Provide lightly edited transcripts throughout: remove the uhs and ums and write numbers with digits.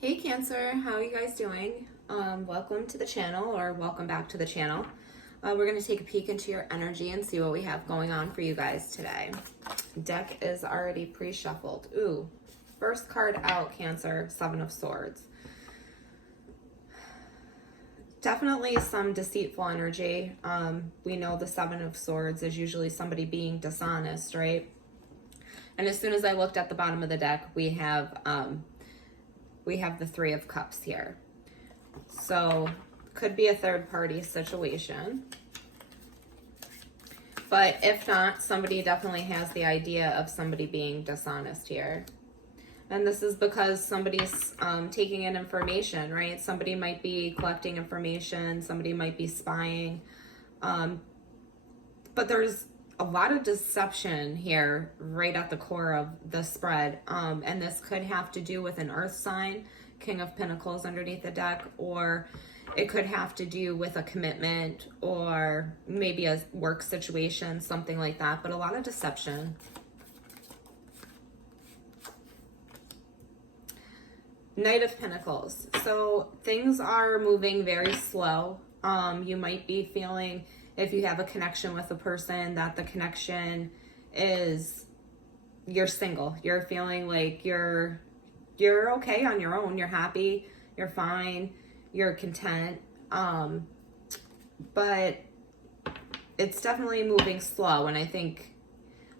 Hey Cancer, how are you guys doing? Welcome to the channel, or welcome back to the channel. We're going to take a peek into your energy and see what we have going on for you guys today. Deck is already pre-shuffled. Ooh, first card out, Cancer, Seven of Swords. Definitely some deceitful energy. We know the Seven of Swords is usually somebody being dishonest, right? And as soon as I looked at the bottom of the deck, we have the Three of Cups here. So could be a third party situation. But if not, somebody definitely has the idea of somebody being dishonest here. And this is because somebody's taking in information, right? Somebody might be collecting information. Somebody might be spying. But there's a lot of deception here right at the core of the spread. And this could have to do with an earth sign, King of Pentacles underneath the deck, or it could have to do with a commitment or maybe a work situation, something like that. But a lot of deception. Knight of Pentacles. So things are moving very slow. You might be feeling, if you have a connection with a person, that the connection is, you're single. You're feeling like you're okay on your own. You're happy. You're fine. You're content. But it's definitely moving slow. And I think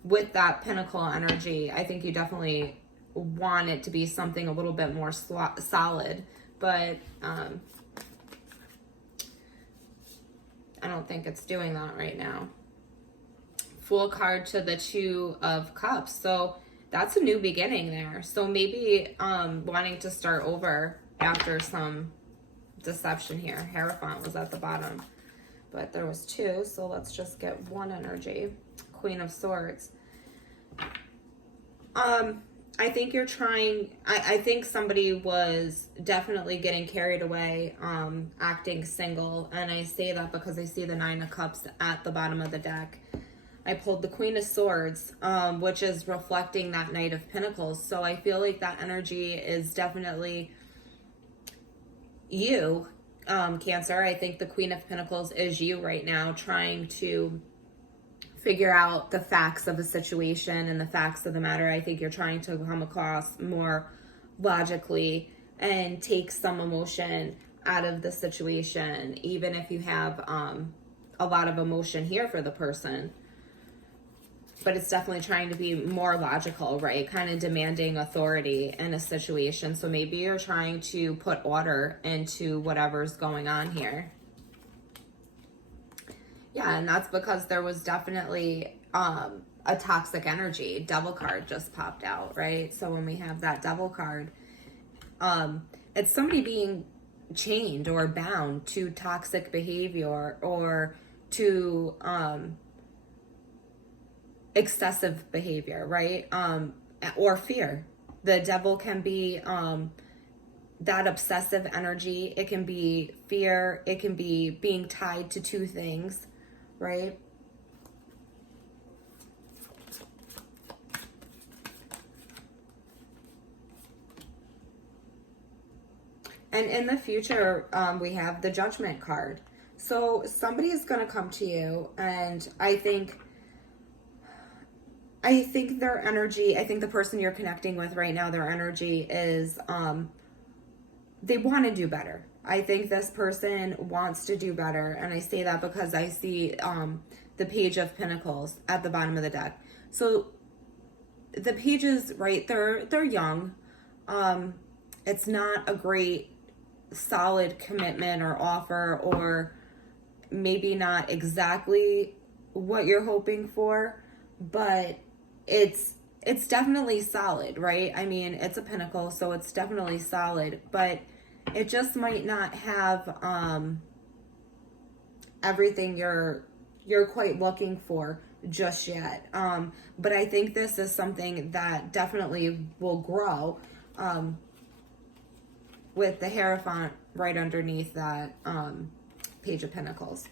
with that Pentacle energy, I think you definitely want it to be something a little bit more solid. But I don't think it's doing that right now. Full card to the Two of Cups. So that's a new beginning there. So maybe wanting to start over after some deception here. Hierophant was at the bottom, but there was two. So let's just get one energy. Queen of Swords. I think you're trying, I think somebody was definitely getting carried away, acting single. And I say that because I see the Nine of Cups at the bottom of the deck. I pulled the Queen of Swords, which is reflecting that Knight of Pentacles. So I feel like that energy is definitely you, Cancer. I think the Queen of Pentacles is you right now, trying to figure out the facts of a situation and the facts of the matter. I think you're trying to come across more logically and take some emotion out of the situation, even if you have a lot of emotion here for the person. But it's definitely trying to be more logical, right? Kind of demanding authority in a situation. So maybe you're trying to put order into whatever's going on here. Yeah, and that's because there was definitely a toxic energy. Devil card just popped out, right? So when we have that Devil card, it's somebody being chained or bound to toxic behavior or to excessive behavior, right? Or fear. The Devil can be that obsessive energy. It can be fear. It can be being tied to two things, right? And in the future, we have the Judgment card. So somebody is going to come to you, and I think their energy, I think the person you're connecting with right now, their energy is, they want to do better. I think this person wants to do better. And I say that because I see the Page of Pentacles at the bottom of the deck. So the pages, right, they're young. It's not a great solid commitment or offer, or maybe not exactly what you're hoping for, but it's definitely solid, right? I mean, it's a pentacle, so it's definitely solid, but it just might not have everything you're quite looking for just yet. But I think this is something that definitely will grow with the Hierophant right underneath that Page of Pentacles.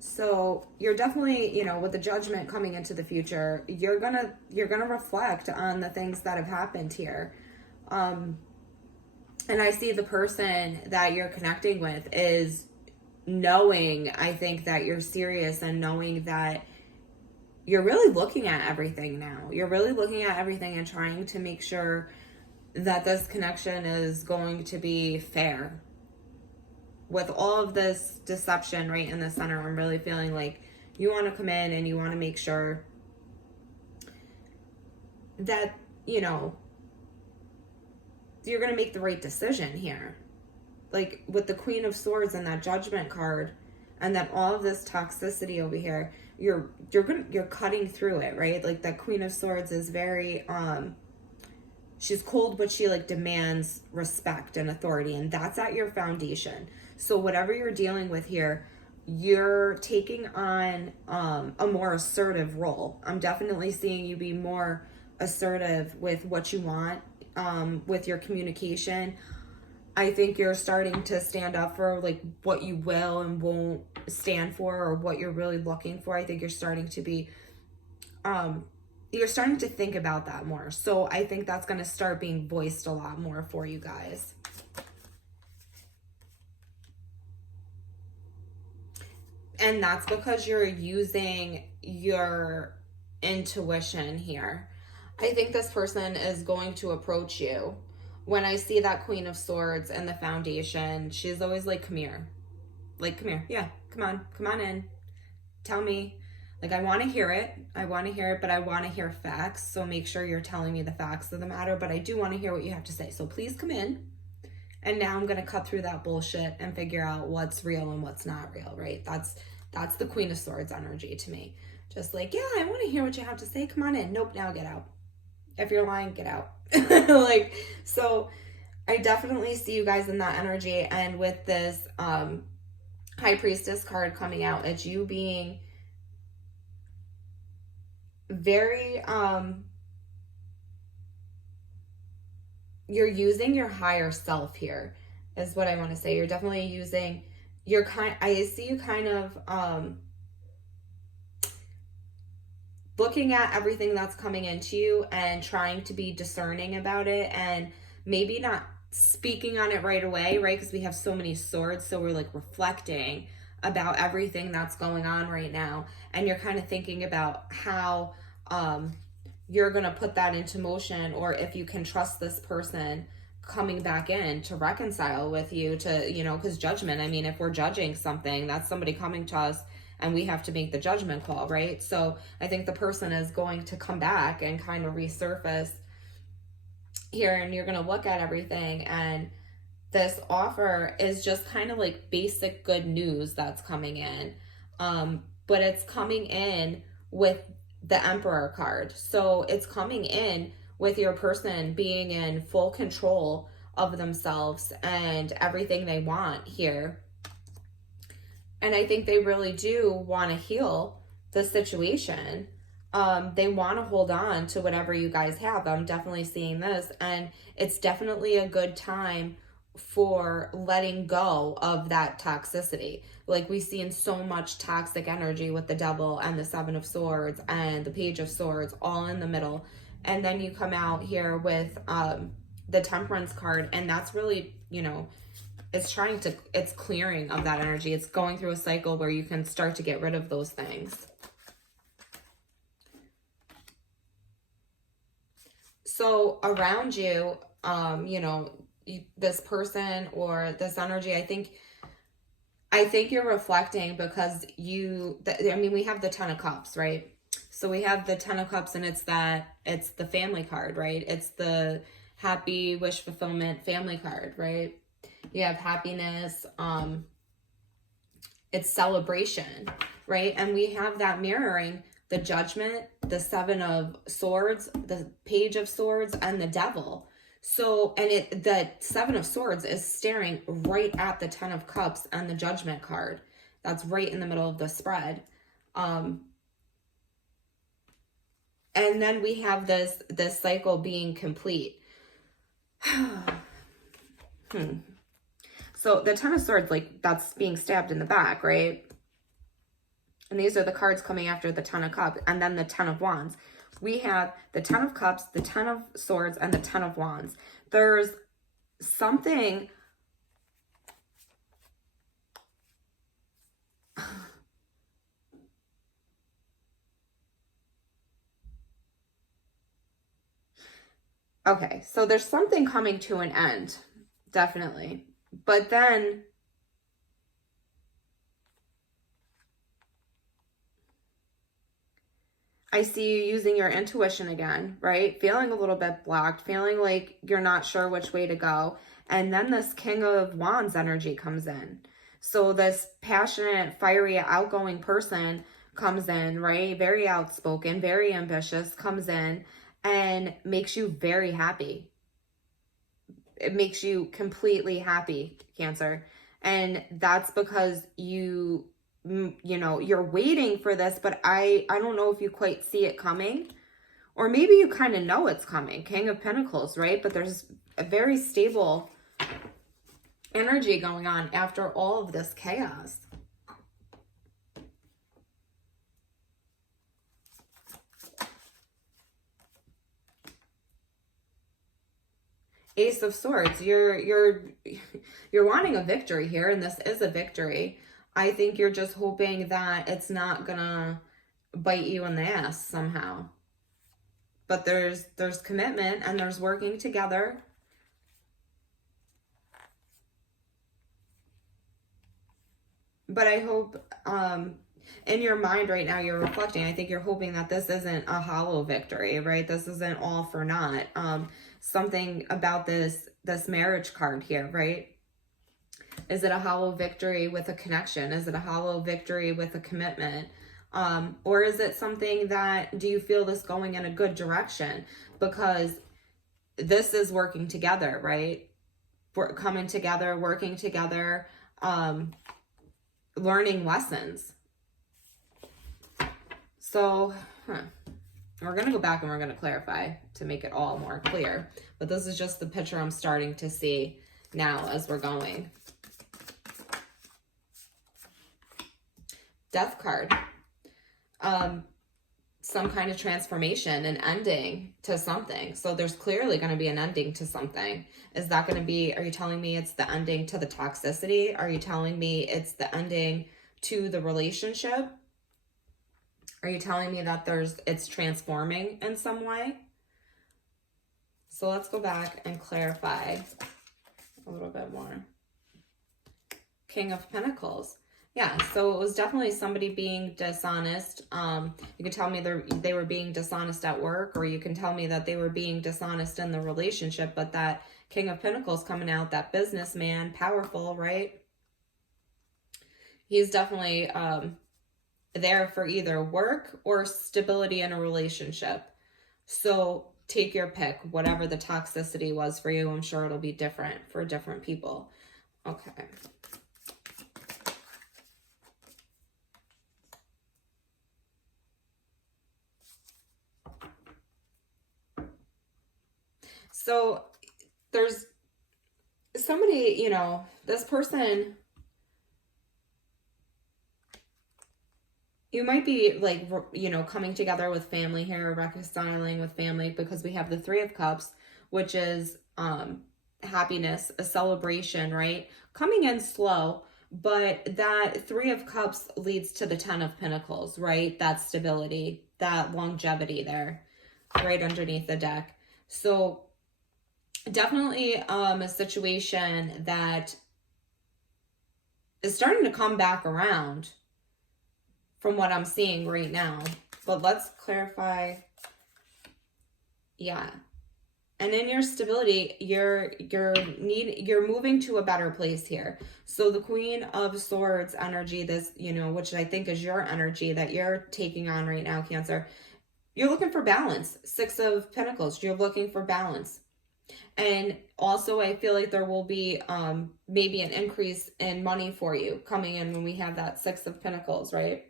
So you're definitely, with the Judgment coming into the future, you're gonna reflect on the things that have happened here. And I see the person that you're connecting with is knowing, I think, that you're serious, and knowing that you're really looking at everything now. You're really looking at everything and trying to make sure that this connection is going to be fair. With all of this deception right in the center, I'm really feeling like you want to come in and you want to make sure that, you know, you're going to make the right decision here. Like with the Queen of Swords and that Judgment card, and then all of this toxicity over here, you're cutting through it, right? Like that Queen of Swords is very she's cold, but she like demands respect and authority, and that's at your foundation. So whatever you're dealing with here, you're taking on a more assertive role. I'm definitely seeing you be more assertive with what you want, with your communication. I think you're starting to stand up for like what you will and won't stand for, or what you're really looking for. I think you're starting to be, you're starting to think about that more. So I think that's going to start being voiced a lot more for you guys. And that's because you're using your intuition here. I think this person is going to approach you. When I see that Queen of Swords and the foundation, she's always like, come here. Like, come here. Yeah, come on in. Tell me. Like, I want to hear it. I want to hear it, but I want to hear facts. So make sure you're telling me the facts of the matter, but I do want to hear what you have to say. So please come in. And now I'm going to cut through that bullshit and figure out what's real and what's not real, right? That's the Queen of Swords energy to me. Just like, yeah, I want to hear what you have to say. Come on in. Nope, now get out. If you're lying, get out. Like, so I definitely see you guys in that energy. And with this High Priestess card coming out, it's you being very, you're using your higher self here, is what I want to say. You're definitely using your I see you kind of, looking at everything that's coming into you and trying to be discerning about it, and maybe not speaking on it right away, right? Because we have so many swords, so we're like reflecting about everything that's going on right now, and you're kind of thinking about how you're going to put that into motion, or if you can trust this person coming back in to reconcile with you, to, you know, because judgment, I mean, if we're judging something, that's somebody coming to us and we have to make the judgment call, right? So I think the person is going to come back and kind of resurface here, and you're going to look at everything, and this offer is just kind of like basic good news that's coming in, but it's coming in with the Emperor card. So it's coming in with your person being in full control of themselves and everything they want here. And I think they really do want to heal the situation. They want to hold on to whatever you guys have. I'm definitely seeing this. And it's definitely a good time for letting go of that toxicity. Like we see in so much toxic energy with the Devil and the Seven of Swords and the Page of Swords all in the middle. And then you come out here with the Temperance card. And that's really, you know, it's clearing of that energy. It's going through a cycle where you can start to get rid of those things. So around you, you know, this person or this energy, I think you're reflecting because I mean, we have the Ten of Cups, right? So we have the Ten of Cups, and it's the family card, right? It's the happy wish fulfillment family card, right? You have happiness, it's celebration, right? And we have that mirroring the Judgment, the Seven of Swords, the Page of Swords, and the Devil. So, and the Seven of Swords is staring right at the Ten of Cups and the Judgment card. That's right in the middle of the spread. And then we have this cycle being complete. So the Ten of Swords, like, that's being stabbed in the back, right? And these are the cards coming after the Ten of Cups, and then the Ten of Wands. We have the Ten of Cups, the Ten of Swords, and the Ten of Wands. There's something okay, so there's something coming to an end, definitely. But then I see you using your intuition again, right? Feeling a little bit blocked, feeling like you're not sure which way to go. And then this King of Wands energy comes in. So this passionate, fiery, outgoing person comes in, right? Very outspoken, very ambitious, comes in and makes you very happy. It makes you completely happy, Cancer. And that's because you're waiting for this, but I don't know if you quite see it coming, or maybe you kind of know it's coming. King of Pentacles, right? But there's a very stable energy going on after all of this chaos. Ace of Swords, you're wanting a victory here, and this is a victory. I think you're just hoping that it's not gonna bite you in the ass somehow. But there's commitment and there's working together. But I hope in your mind right now you're reflecting. I think you're hoping that this isn't a hollow victory, right? This isn't all for naught. Something about this marriage card here, right? Is it a hollow victory with a connection? Is it a hollow victory with a commitment? Or is it something that, do you feel this going in a good direction? Because this is working together, right? We're coming together, working together, learning lessons. So, we're going to go back and we're going to clarify to make it all more clear. But this is just the picture I'm starting to see now as we're going. Death card. Some kind of transformation, an ending to something. So there's clearly going to be an ending to something. Is that going to be, are you telling me it's the ending to the toxicity? Are you telling me it's the ending to the relationship? Are you telling me that it's transforming in some way? So let's go back and clarify a little bit more. King of Pentacles. Yeah, so it was definitely somebody being dishonest. You can tell me they were being dishonest at work, or you can tell me that they were being dishonest in the relationship, but that King of Pentacles coming out, that businessman, powerful, right? He's definitely there for either work or stability in a relationship. So take your pick, whatever the toxicity was for you. I'm sure it'll be different for different people. Okay. So there's somebody, this person, you might be like, coming together with family here, reconciling with family, because we have the Three of Cups, which is happiness, a celebration, right? Coming in slow, but that Three of Cups leads to the Ten of Pentacles, right? That stability, that longevity there, right underneath the deck. So definitely a situation that is starting to come back around from what I'm seeing right now. But let's clarify. Yeah. And in your stability, you're moving to a better place here. So the Queen of Swords energy, this, which I think is your energy that you're taking on right now, Cancer. You're looking for balance. Six of Pentacles, you're looking for balance. And also I feel like there will be maybe an increase in money for you coming in when we have that Six of Pentacles, right?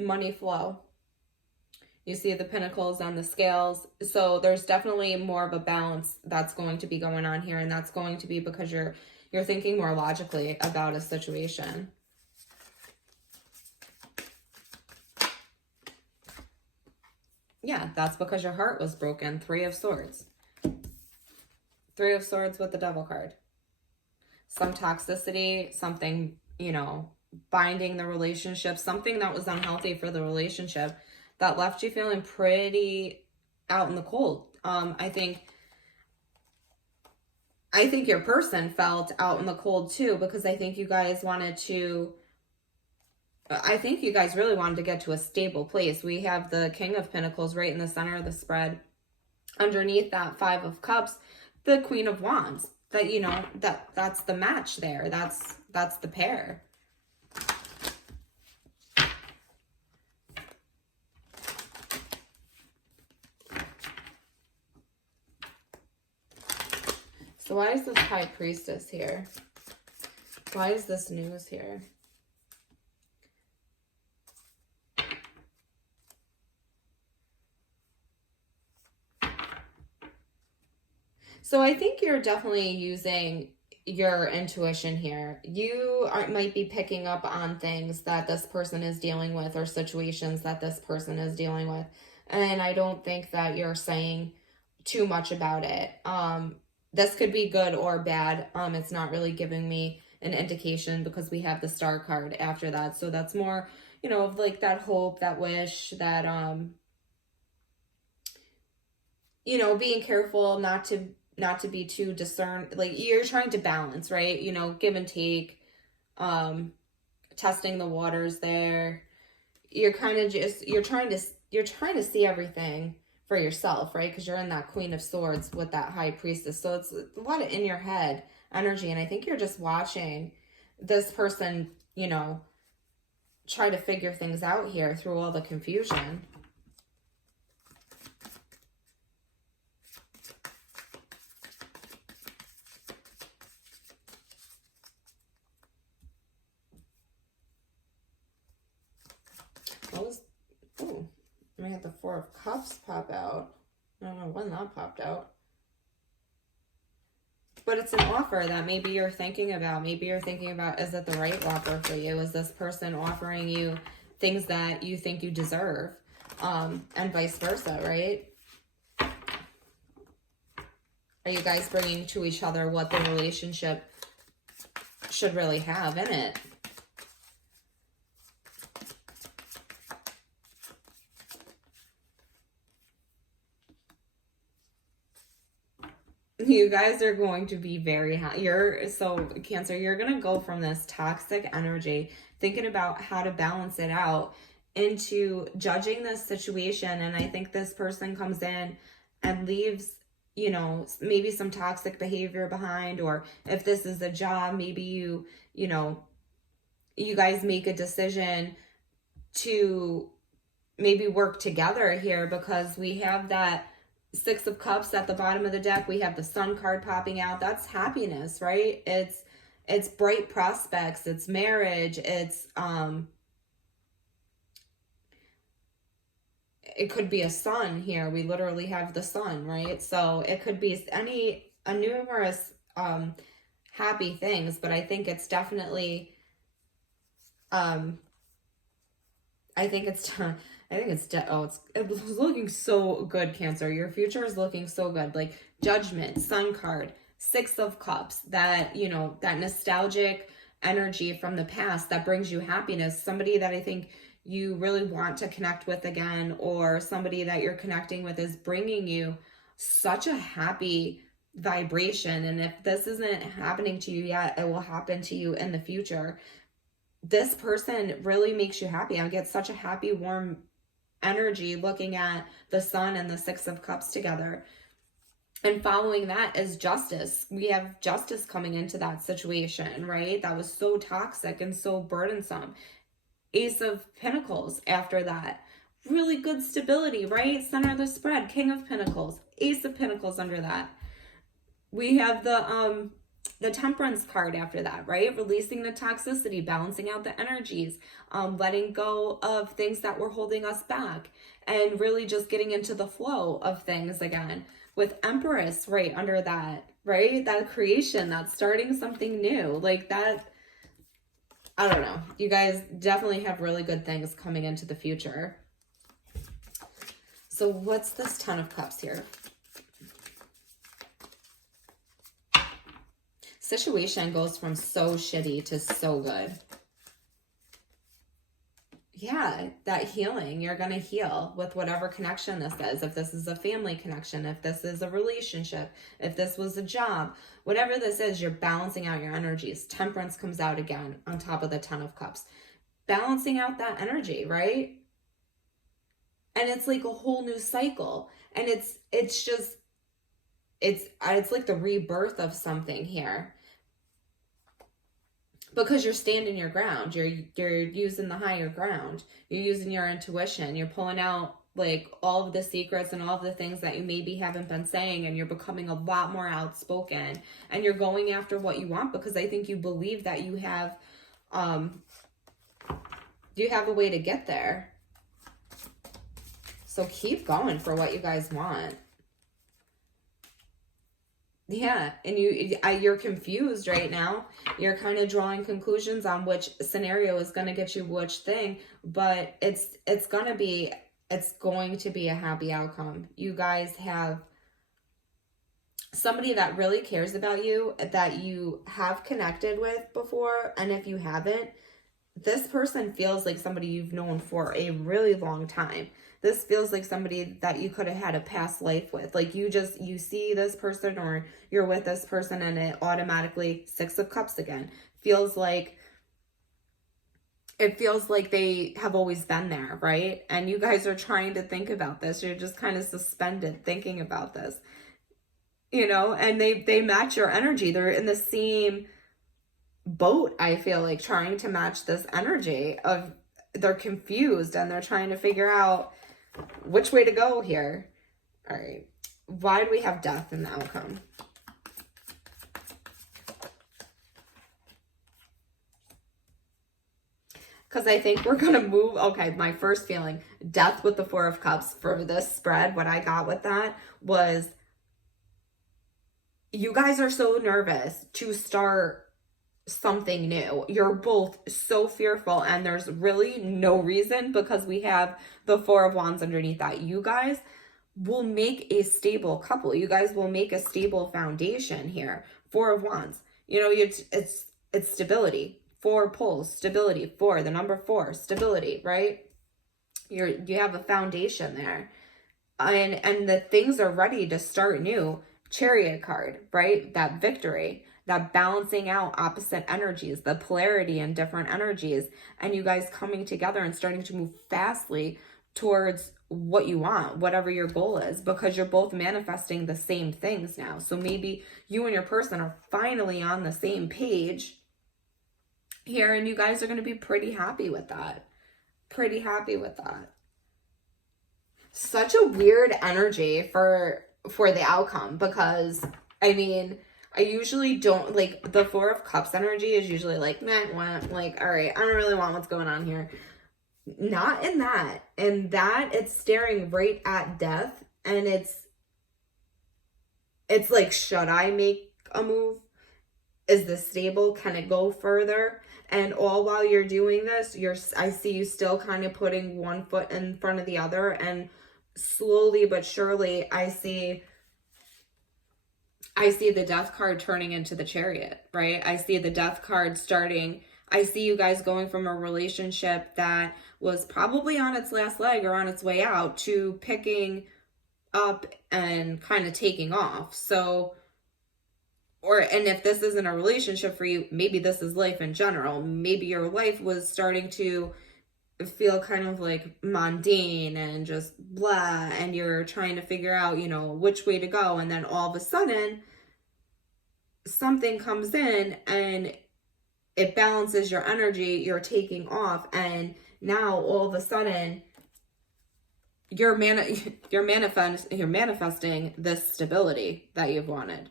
Money flow. You see the pentacles on the scales. So there's definitely more of a balance that's going to be going on here. And that's going to be because you're thinking more logically about a situation. Yeah, that's because your heart was broken. Three of Swords. Three of Swords with the Devil card. Some toxicity, something, you know, binding the relationship, something that was unhealthy for the relationship that left you feeling pretty out in the cold. I think your person felt out in the cold too, because I think you guys really wanted to get to a stable place. We have the King of Pentacles right in the center of the spread. Underneath that Five of Cups, the Queen of Wands. That, you know, that's the match there. That's the pair. So why is this High Priestess here? Why is this news here? So I think you're definitely using your intuition here. You might be picking up on things that this person is dealing with or situations that this person is dealing with. And I don't think that you're saying too much about it. This could be good or bad. It's not really giving me an indication because we have the Star card after that. So that's more, you know, of like that hope, that wish, that, you know, being careful not to be too discerned. Like, you're trying to balance, right? You know, give and take, testing the waters there. You're kind of just, you're trying to see everything for yourself, right? Because you're in that Queen of Swords with that High Priestess. So it's a lot of in your head energy. And I think you're just watching this person, you know, try to figure things out here through all the confusion. I had the Four of Cups pop out. I don't know when that popped out. But it's an offer that maybe you're thinking about. Maybe you're thinking about, is it the right offer for you? Is this person offering you things that you think you deserve? And vice versa, right? Are you guys bringing to each other what the relationship should really have in it? You guys are going to be very happy. Cancer, you're going to go from this toxic energy, thinking about how to balance it out, into judging this situation. And I think this person comes in and leaves, you know, maybe some toxic behavior behind, or if this is a job, maybe you know, you guys make a decision to maybe work together here, because we have that Six of Cups at the bottom of the deck. We have the Sun card popping out. That's happiness, right? It's bright prospects. It's marriage. It's it could be a sun here. We literally have the sun, right? So it could be a numerous happy things, but I think it's definitely it's looking so good, Cancer. Your future is looking so good. Like Judgment, Sun card, Six of Cups, that, you know, that nostalgic energy from the past that brings you happiness. Somebody that I think you really want to connect with again, or somebody that you're connecting with is bringing you such a happy vibration. And if this isn't happening to you yet, it will happen to you in the future. This person really makes you happy. I get such a happy, warm energy looking at the Sun and the Six of Cups together. And following that is Justice. We have Justice coming into that situation, right? That was so toxic and so burdensome. Ace of Pentacles after that. Really good stability, right? Center of the spread. King of Pentacles. Ace of Pentacles under that. We have the Temperance card after that, right? Releasing the toxicity, balancing out the energies, letting go of things that were holding us back, and really just getting into the flow of things again. With Empress right under that, right? That creation, that's starting something new. Like that, I don't know. You guys definitely have really good things coming into the future. So what's this Ten of Cups here? Situation goes from so shitty to so good. Yeah, that healing. You're going to heal with whatever connection this is. If this is a family connection, if this is a relationship, if this was a job, whatever this is, you're balancing out your energies. Temperance comes out again on top of the 10 of Cups. Balancing out that energy, right? And it's like a whole new cycle. And it's like the rebirth of something here. Because you're standing your ground, you're using the higher ground, you're using your intuition, you're pulling out like all of the secrets and all of the things that you maybe haven't been saying, and you're becoming a lot more outspoken, and you're going after what you want, because I think you believe that you have a way to get there. So keep going for what you guys want. Yeah, and you're confused right now. You're kind of drawing conclusions on which scenario is going to get you which thing, but it's going to be a happy outcome. You guys have somebody that really cares about you, that you have connected with before, and if you haven't, this person feels like somebody you've known for a really long time. This feels like somebody that you could have had a past life with. Like you see this person, or you're with this person, and it automatically, 6 of Cups again. It feels like they have always been there, right? And you guys are trying to think about this. You're just kind of suspended thinking about this, and they match your energy. They're in the same boat, I feel like, trying to match this energy of they're confused and they're trying to figure out which way to go here. All right. Why do we have death in the outcome? Because I think we're going to move. Okay, my first feeling, death with the 4 of Cups for this spread. What I got with that was you guys are so nervous to start something new. You're both so fearful, and there's really no reason, because we have the 4 of Wands underneath that. You guys will make a stable couple. You guys will make a stable foundation here. 4 of Wands. It's stability. 4 pulls, stability. 4, the number 4, stability, right? You have a foundation there. And the things are ready to start new. Chariot card, right? That victory. That balancing out opposite energies, the polarity in different energies, and you guys coming together and starting to move fastly towards what you want, whatever your goal is, because you're both manifesting the same things now. So maybe you and your person are finally on the same page here, and you guys are going to be pretty happy with that. Pretty happy with that. Such a weird energy for the outcome, because, I mean, I usually don't, like, the 4 of Cups energy is usually like, meh, wah, like, all right, I don't really want what's going on here. Not in that. In that, it's staring right at death, and it's like, should I make a move? Is this stable? Can it go further? And all while you're doing this, I see you still kind of putting one foot in front of the other, and slowly but surely, I see the death card turning into the Chariot, right? I see the death card starting. I see you guys going from a relationship that was probably on its last leg or on its way out to picking up and kind of taking off. So, and if this isn't a relationship for you, maybe this is life in general. Maybe your life was starting to feel kind of like mundane and just blah, and you're trying to figure out, which way to go. And then all of a sudden, something comes in and it balances your energy, you're taking off, and now all of a sudden you're manifesting this stability that you've wanted.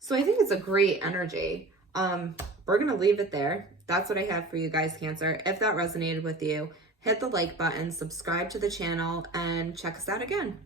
So I think it's a great energy. We're going to leave it there. That's what I had for you guys, Cancer. If that resonated with you, hit the like button, subscribe to the channel, and check us out again.